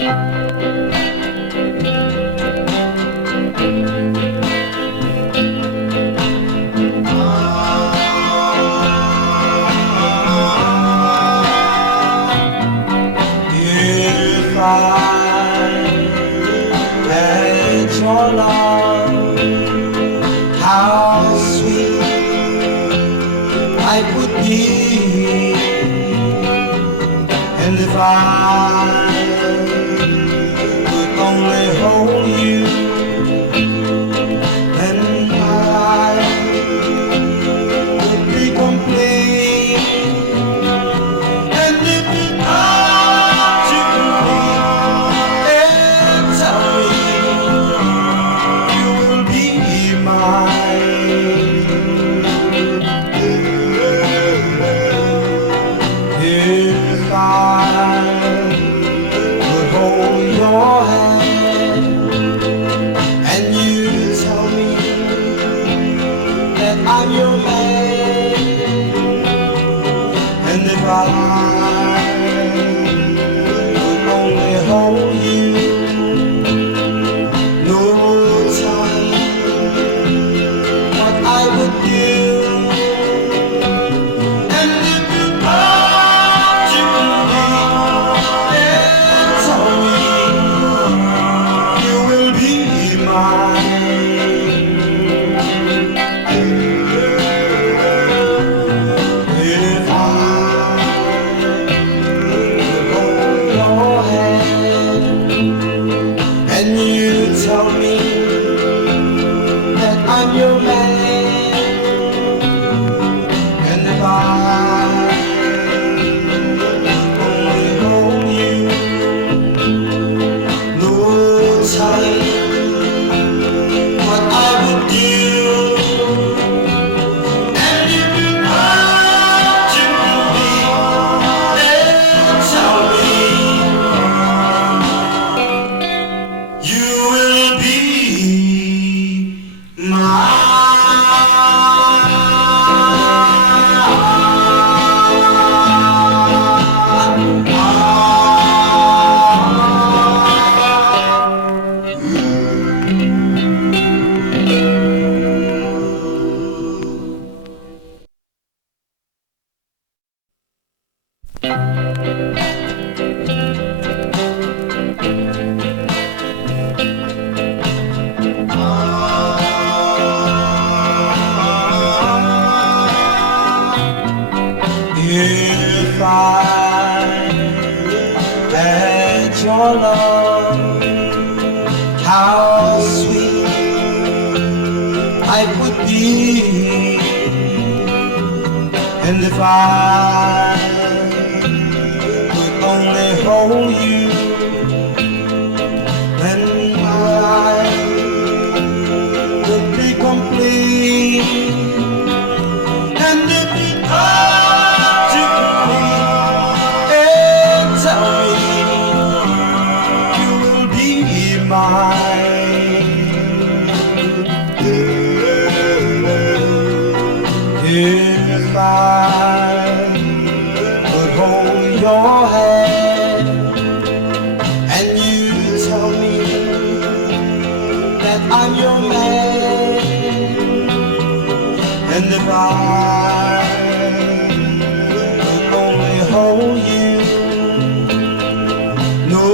If I had your love, how sweet life would be. And if I could only hold you, then I would be complete. And if you come to me and tell me you will be mine, if I could hold your hand and you tell me that I'm your man, and if I could only hold you, no time what I would do. And if you come to me and tell me you will be mine, if I could hold your hand and you tell me that I'm your man, and if I only hold you, no time what I would do. And if you come to me and tell me you will be mine. If I had your love, how sweet life would be. And if I could only hold you, then I would be complete. And if you come to me and tell me you will be mine, if I could hold your hand and you tell me that I'm your man, and if I could only hold you, no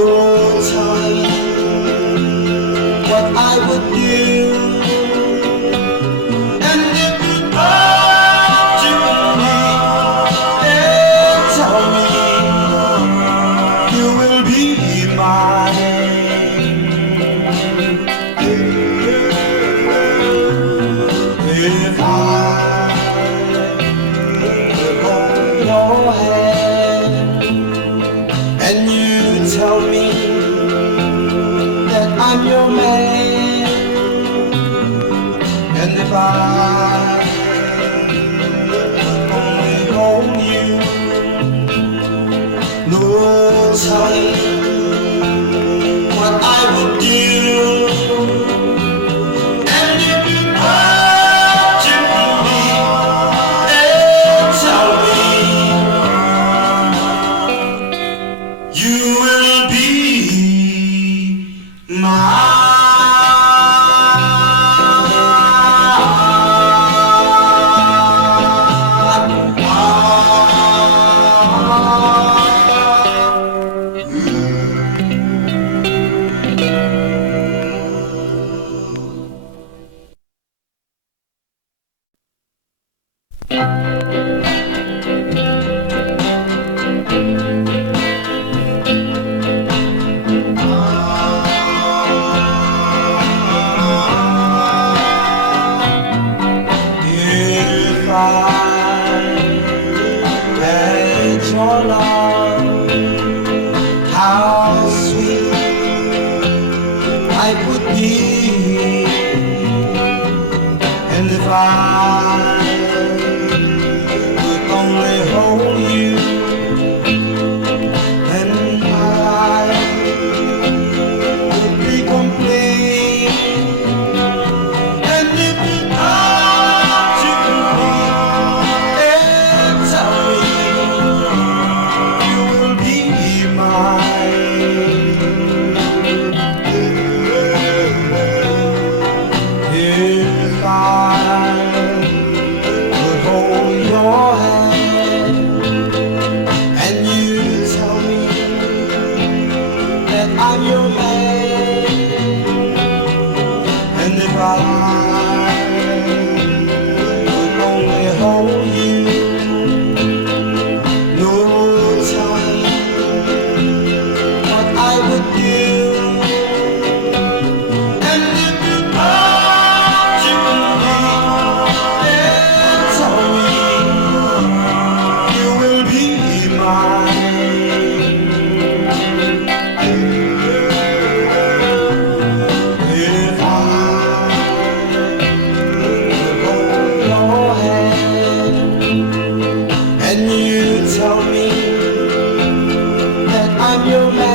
time what I would do. And if you come to me and tell me you will be mine, if I could hold your hand and you tell me that I'm your man, and if I could only hold you, no time what I would do. And if you come to me and tell me you will be If I had your love, how sweet life would be. And if I could only hold you, then my life would be complete. And if you come to me and tell me you will be mine, if I could hold your hand and you tell me that I'm your man, and if I could only hold you, no telling what I would do. And if you come to me and tell me you will be mine, if I could hold your hand and you tell me that I'm your man.